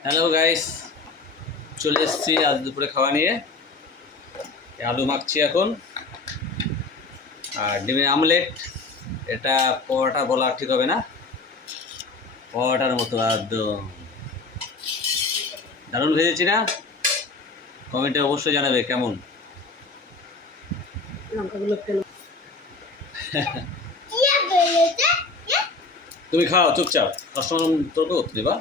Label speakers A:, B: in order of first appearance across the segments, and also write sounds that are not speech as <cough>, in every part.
A: Hello guys চলে এসছি আজ দুপুরে খাওয়া নিয়ে। আলু মাখছি এখন। আর ডিমের আমলেট এটা পরোটা বলা ঠিক হবে না। পরোটার মতো একদম। দারুণ ভেজেছি না? কমেন্টে অবশ্যই জানাবে কেমন। <laughs> তুমি খাও চুপচাপ। সবসময় তোকে করতে দিবা?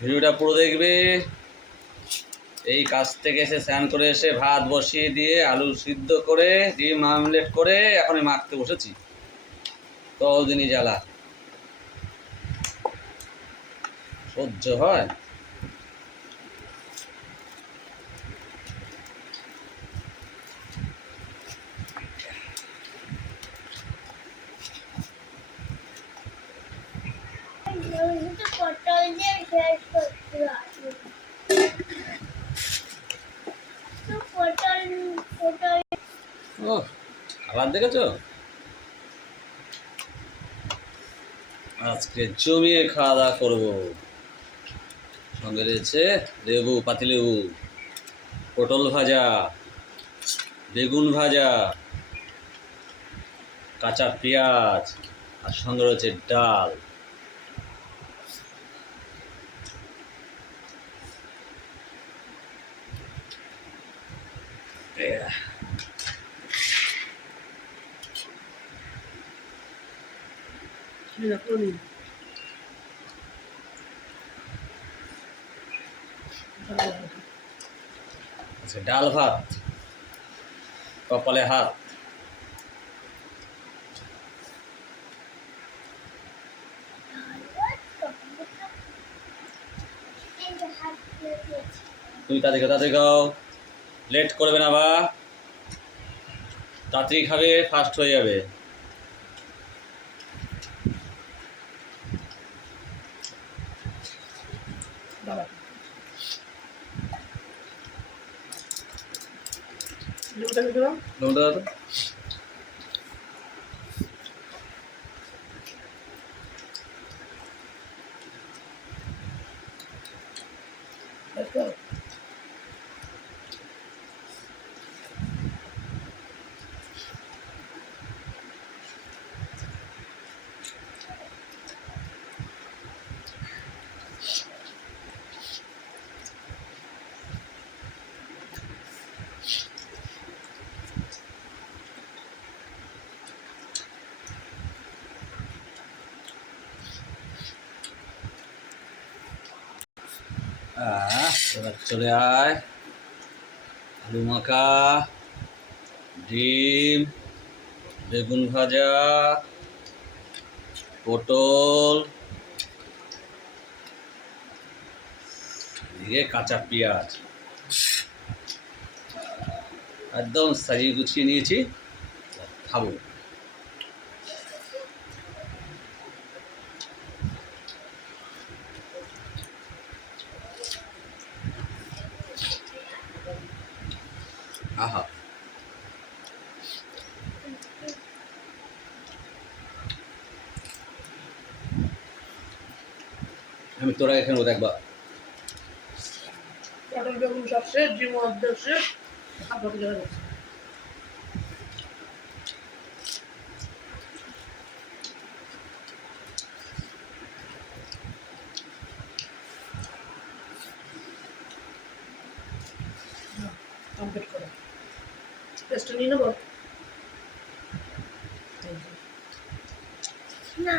A: ভিডিওটা পুরো দেখবে। এই কাজ থেকে এসে স্নান করে এসে ভাত বসিয়ে দিয়ে আলু সিদ্ধ করে, ডিম আমলেট করে এখন আমি মাখতে বসেছি। ততদিনই জ্বালা। সহ্য হয়
B: পটল দিয়ে শেষ করতে হবে তো পটল পটল
A: ও কালার দেখেছ? আজকে জমিয়ে খাওয়া দাওয়া করব। সঙ্গে রয়েছে লেবু পাতিলেবু পটল ভাজা, বেগুন ভাজা, কাঁচা পেঁয়াজ, আর সঙ্গে রয়েছে ডাল। Yeah. আচ্ছা ডাল ভাত কপালে হাত। তুমি খাও, তাড়াতাড়ি খাও লেট করবে না বা। তাড়াতাড়ি খাবে ফাস্ট হয়ে যাবে
C: বাবা লেবুটা কি দিলাম
A: এবার চলে আয়। আলু মাখা, ডিম, বেগুন ভাজা, পটল দিয়ে কাঁচা পেঁয়াজ। একদম সাজিয়ে গুছিয়ে নিয়েছি, খাব। আহা আমি তোরা এখানে দেখবা
C: পটল বেগুন সব শেষ ডিম অর্ধেক শেষ খাবার জন্য গেছে কমপ্লিট করো টেস্টটা নিয়ে নেব?
B: না।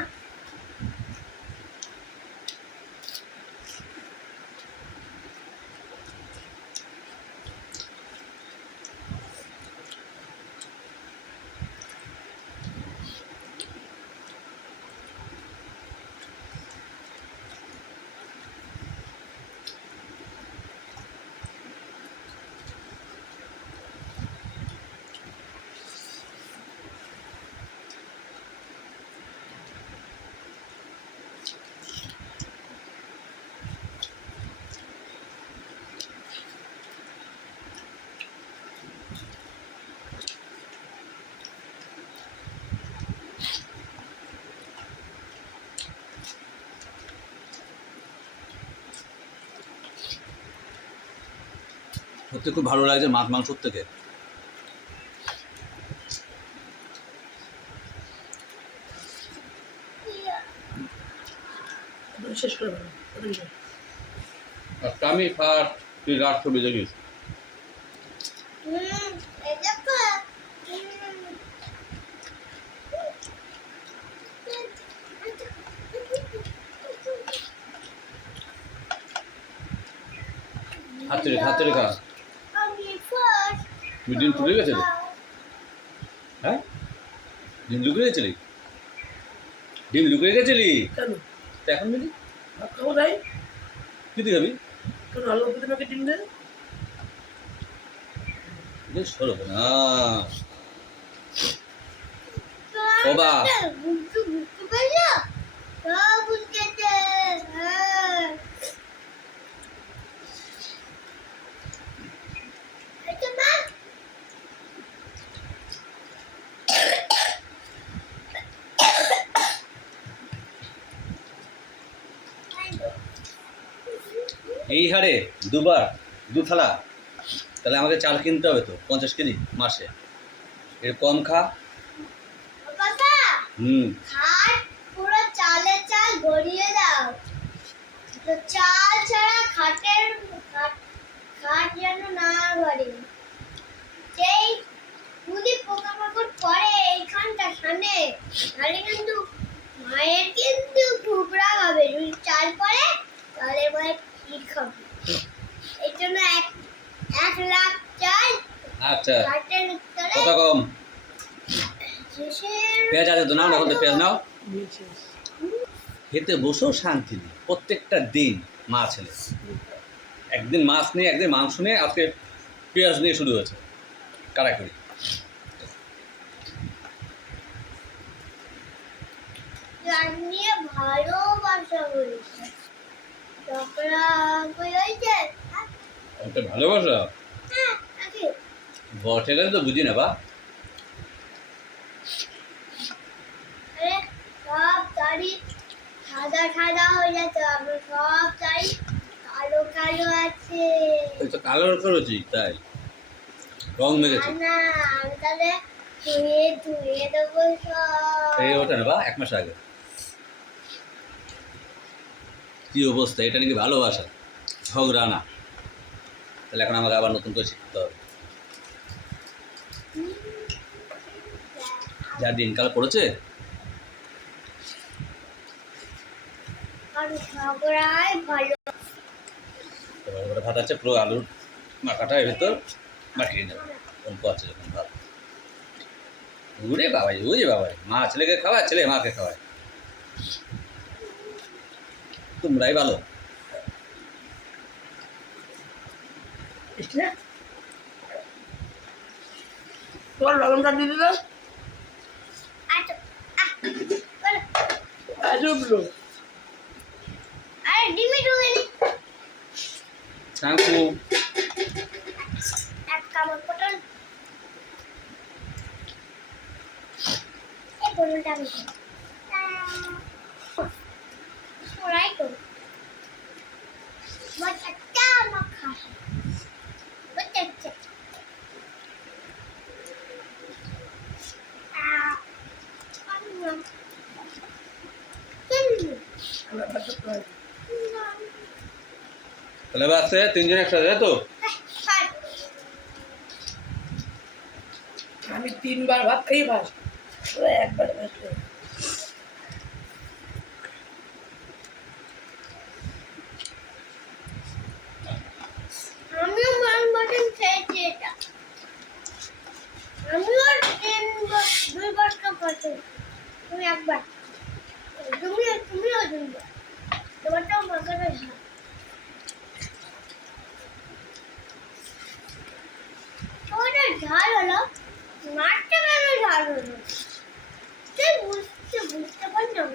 A: সত্যি খুব ভালো লাগছে মাছ মাংসর থেকে
C: শেষ করে ফেলো ওটা নিয়ে।
A: আর আমি ফার্স্ট তুই রাত ছবি দেখিস
B: হুম এই দেখো হুম।
A: হাতে হাতে রেখা
B: আমি
A: তুই ডিম তুলে গেছিলি হ্যাঁ? ডিম লুকিয়ে গেছিলি ডিম লুকিয়ে গেছিলি
C: কেন?
A: এখন
C: ভাত খাব তাই?
A: কি দিয়ে খাবি?
C: কেন আলু অপিতে আমাকে ডিম দেয়
A: সরো না। বাবা।
B: বুঝতে বুঝতে পারল সব বুঝতেছে হ্যাঁ এটা মা
A: এই হারে দুবার দু থালা তাহলে আমাকে চাল কিনতে হবে তো পঞ্চাশ কেজি মাসে। এর কম খা। হুম।
B: পুরো চালে চাল গড়িয়ে দাও। চাল ছাড়া খাটের খাট যেন না গড়ে। সেই যদি পোকামাকড় পড়ে এইখানটা সামনে তাহলে কিন্তু মায়ের কিন্তু রাগ হবে। যদি চাল পড়ে তাহলে মায়ের জন্য এক এক লাখ চাল
A: আচ্ছা। কম? পেঁয়াজ আছে তো নাও তো পেঁয়াজ নাও। খেতে বসেও শান্তি নেই। প্রত্যেকটা দিন মাছ এলে একদিন মাছ নিয়ে একদিন মাংস নিয়ে আজকে পেঁয়াজ নিয়ে শুরু হয়েছে। কারাকড়ি
B: ভালোবাসা করেছে
A: ভালোবাসা? বটে গেলে তো বুঝি না বা?
B: সব শাড়ি সাদা সাদা হয়ে যাচ্ছে আমার সব শাড়ি কালো কালো আছে।
A: ওই তো কালো করেছি তাই। রং মেখেছি?
B: না, না আমি তাহলে ধুয়ে ধুয়ে দেবো সব।
A: এই ওটা না বা এক মাস আগে। কি অবস্থা এটা নাকি ভালোবাসা? ঝগড়া না। তাহলে এখন আমাকে আবার নতুন করে শিখতে হবে। যা দিনকাল পড়েছে? ভাত আছে পুরো আলুর মাখাটা এর ভিতর মাখিয়ে নেবে। অল্প আছে যখন ভাত। উরে বাবাই উরে বাবাই মা ছেলেকে খাওয়ায় ছেলে মাকে খাওয়ায়। তোমরাই ভালো।
C: তোমার লবণটা দিয়ে দিল?
B: আচ্ছা আহ, বলো।
C: আজ উঠল
B: আরে ডিমে ঢুকে নি
A: শাঙ্কু
B: এক কামড় পটল এই পটলটা আমি খাই। আহ, ওরাই তো বাচ্চাটা মাখা বাচ্চা আহ, আমি না। কেন?
C: আমার ভাত খাওয়া
B: না।
A: তাহলে আছে তিনজন একসাথে তাই তো?
C: আমি তিনবার ভাত খাই ভাত একবার ভাত
B: মান তুমি একবার। তুমি তুমিও দুইবার। তোমারটাও মাথাটা ঝাল হলো মাঠটা কেন ঝাল হলো সে বুঝতে বুঝতে পারলাম